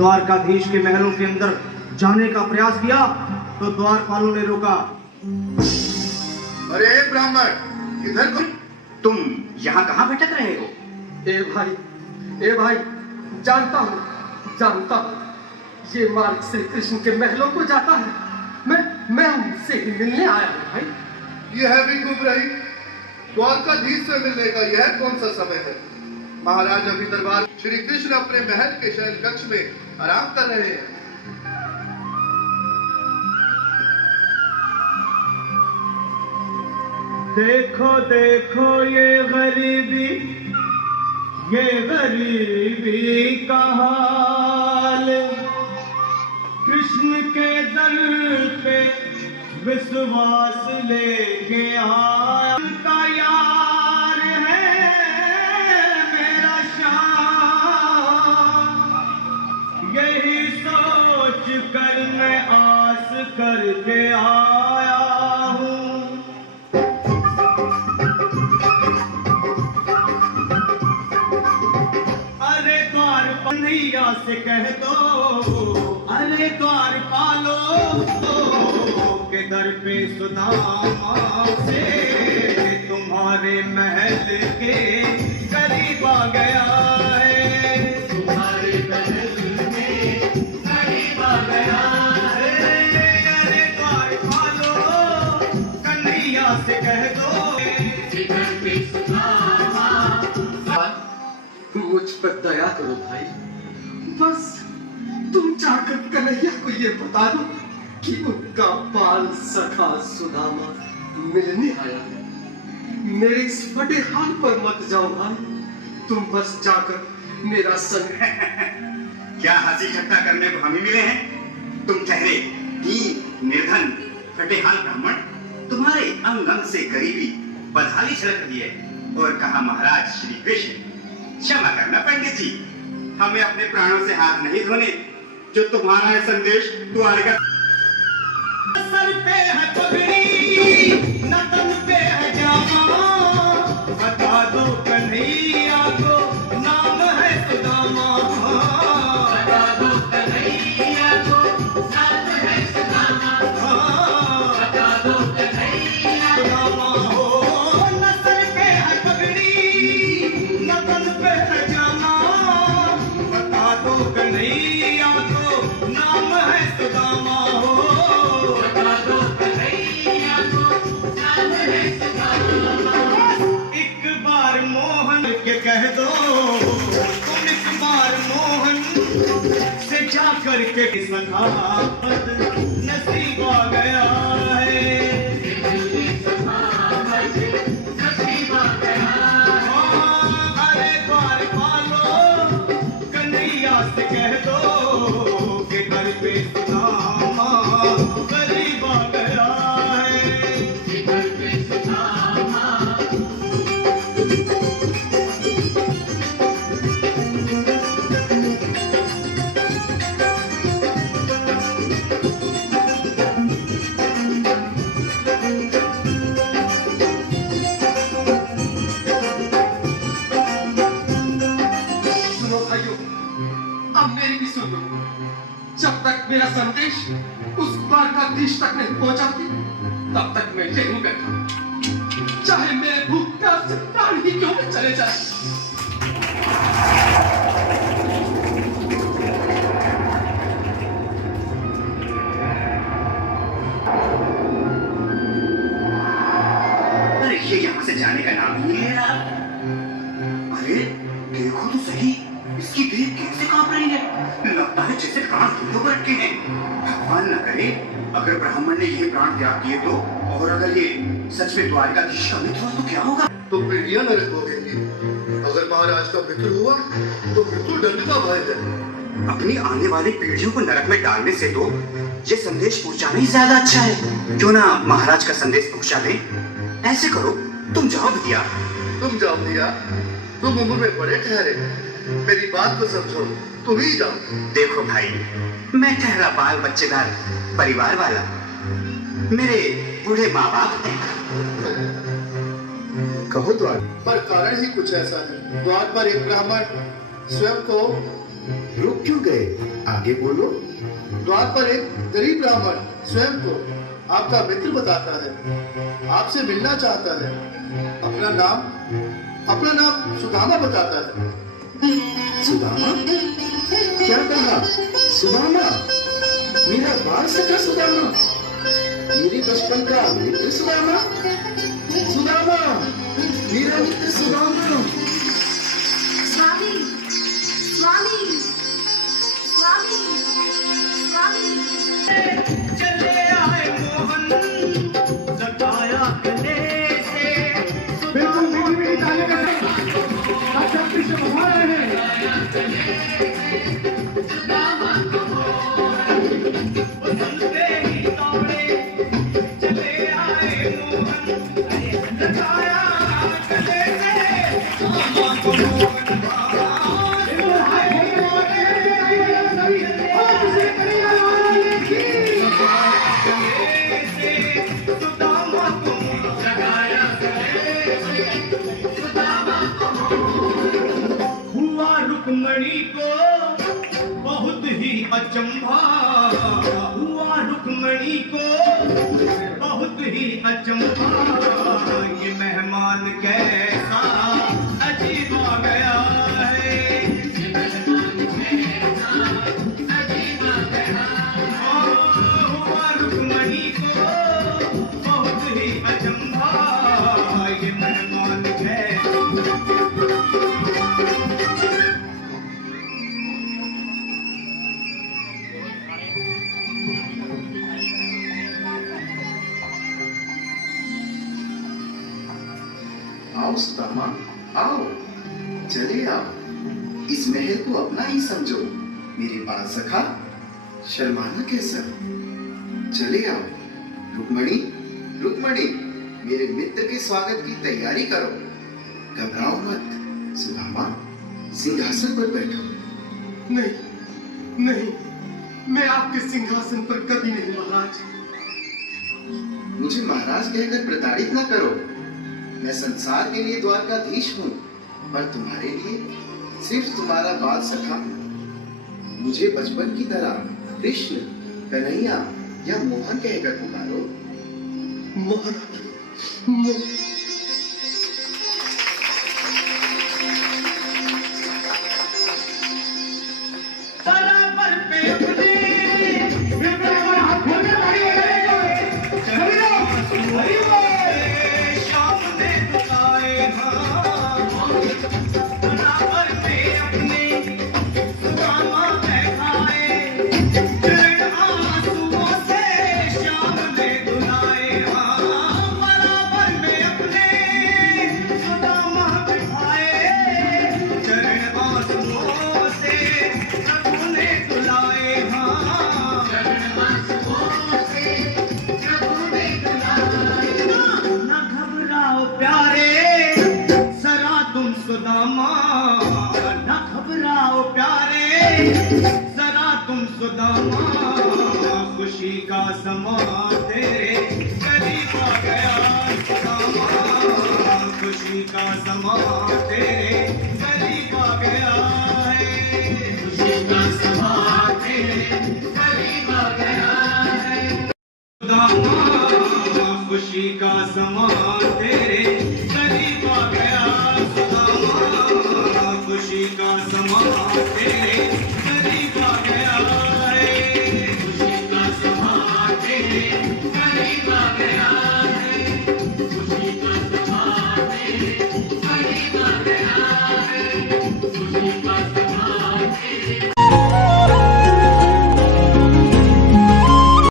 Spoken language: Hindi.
द्वारकाधीश के महलों के अंदर जाने का प्रयास किया तो द्वारपालों ने रोका। अरे ब्राह्मण, इधर तुम यहाँ कहाँ भटक रहे हो? ए भाई, जानता हूँ ये मार्ग श्री कृष्ण के महलों को जाता है। मैं उनसे ही मिलने आया हूँ भाई। यह भी गुमराही, द्वारकाधीश से मिलने का यह कौन सा समय है? महाराज अभी दरबार श्री कृष्ण अपने महल के शयन कक्ष में आराम कर रहे हैं। देखो देखो ये गरीबी का हाल, कृष्ण के दर पे विश्वास लेके आया का यार है मेरा श्याम। यही सोच कर मैं आस करके आया हूँ। कन्हैया से कह दो, अरे द्वारपालो के दर पे सुदामा से तुम्हारे महल के करीब आ गया है। तुम्हारे महल के करीब आ गया है। अरे द्वारपालो कन्हैया से कह दो, दर पे सुदामा। मुझ पर दया करो भाई, बस तुम जाकर कन्हैया को ये बता दो कि उनका बाल सखा सुदामा मिलने आया है। मेरे इस फटे हाल पर मत जाओ भाई, तुम बस जाकर मेरा संग क्या हंसी ठट्टा करने को हम ही मिले हैं? तुम ठहरे कि निर्धन फटेहाल ब्राह्मण तुम्हारे अंग अंग से गरीबी बदहाली छलक रही है, और कहा महाराज श्री कृष्ण, क्षमा करना पंडित जी, हमें अपने प्राणों से हाथ नहीं धोने। जो तुम्हारा है संदेश द्वारका सर पे है पगड़ी, न तन पे है जामा, बता दो कन्हैया को नाम है सुदामा। बता दो कन्हैया को नाम है सुदामा। बता दो कन्हैया सुदामा हो। न सर पे है पगड़ी, न तन पे है जामा, बता दो कन्हैया को नाम है सुदामा हो। बता दो कन्हैया को नाम है सुदामा। एक बार मोहन के कह दो, तुम एक बार मोहन से जा करके सखावत नसीब आ गया है। नसीब आ गया है। अरे द्वारपालो कन्हैया से कह दो कि घर पे सुदामा करीब आ गया है। घर पे सुदामा। सुनो भाइयों, अब मेरी भी सुन लो। जब तक मेरा संदेश उस द्वारकाधीश तक नहीं पहुंचाती, तब तक मैं यहीं बैठा, चाहे मेरे भूख प्यास से प्राण ही क्यों न चले जाए। अरे ये यहाँ से जाने का नाम ही नहीं ले रहा। अरे देखो तो सही, इसकी देह कैसे कांप रही है, लगता है जैसे प्राण धुंधों पर अटके हैं। भगवान न करे अगर ब्राह्मण ने ये प्राण त्याग दिए तो, और अगर ये सच में द्वारकाधीश का मित्र हो तो क्या होगा? तो पीढ़ियां नरक हो गई। अगर महाराज का मित्र हुआ तो मृत्यु दंड का भय है। अपनी आने वाली पीढ़ियों को नरक में डालने से तो ये संदेश पहुंचाना ही ज्यादा अच्छा है। क्यों ना महाराज का संदेश पहुंचा दें? ऐसे करो, तुम जाओ भैया। तुम जाओ भैया, तुम उम्र में बड़े ठहरे, मेरी बात को समझो, तुम ही जाओ। देखो भाई, मैं ठहरा बाल बच्चेदार परिवार वाला, मेरे बूढ़े माँ बाप हैं। कहो द्वार पर कारण ही कुछ ऐसा है। द्वार पर एक ब्राह्मण स्वयं को रुक क्यों गए? आगे बोलो। द्वार पर एक गरीब ब्राह्मण स्वयं को आपका मित्र बताता है, आपसे मिलना चाहता है। अपना नाम सुदामा बताता है। सुदामा? क्या कहा? सुदामा? मेरा बाल सखा सुदामा? मेरे बचपन का मित्र सुदामा? सुदामा, मेरा मित्र सुदामा। स्वामी, स्वामी, स्वामी, स्वामी। चले आए मोहन सताया गले से सुनते ही दौड़े चले आए मोहन सताया गले से मामा को मोहन हुआ रुक्मणी को बहुत ही अचंभा, हुआ रुक्मणी को बहुत ही अचंभा। ये मेहमान कैसा अजीब आ गया है, हुआ रुक्मणी को बहुत ही अचंभा। ये मेहमान कैसा आओ सुदामा, आओ, चले आओ। इस महल को अपना ही समझो। मेरे बाल सखा, शर्माना कैसा? चले आओ। रुक्मणी, रुक्मणी, मेरे मित्र के स्वागत की तैयारी करो। घबराओ मत। सुदामा, सिंहासन पर बैठो। नहीं, नहीं, मैं आपके सिंहासन पर कभी नहीं महाराज। मुझे महाराज कहकर प्रताड़ित न करो। मैं संसार के लिए द्वारकाधीश हूँ, पर तुम्हारे लिए सिर्फ तुम्हारा बाल सखा हूँ। मुझे बचपन की तरह कृष्ण, कन्हैया या मोहन कहकर पुकारो। महाराज, बराबर पे अपने शाम ने बुलाए बराबर पे अपने सुदामा बैठाए, चरण आंसुओं से शाम ने बुलाए। बराबर में अपने सुदामा बैठाए, चरण आंसुओं से प्रभु ने बुलाए। ना घबराओ प्यारे जरा तुम सुदामा, ना घबराओ प्यारे जरा तुम सुदामा। खुशी का समा तेरे करीब आ गया सुदामा, खुशी का समा तेरे करीब आ गया है, खुशी का समा तेरे करीब आ गया है सुदामा। खुशी का समा तेरे करीब आ गया सुदामा, खुशी का समा तेरे करीब आ गया है, खुशी का समा तेरे करीब आ गया है, खुशी का समा तेरे करीब आ गया है।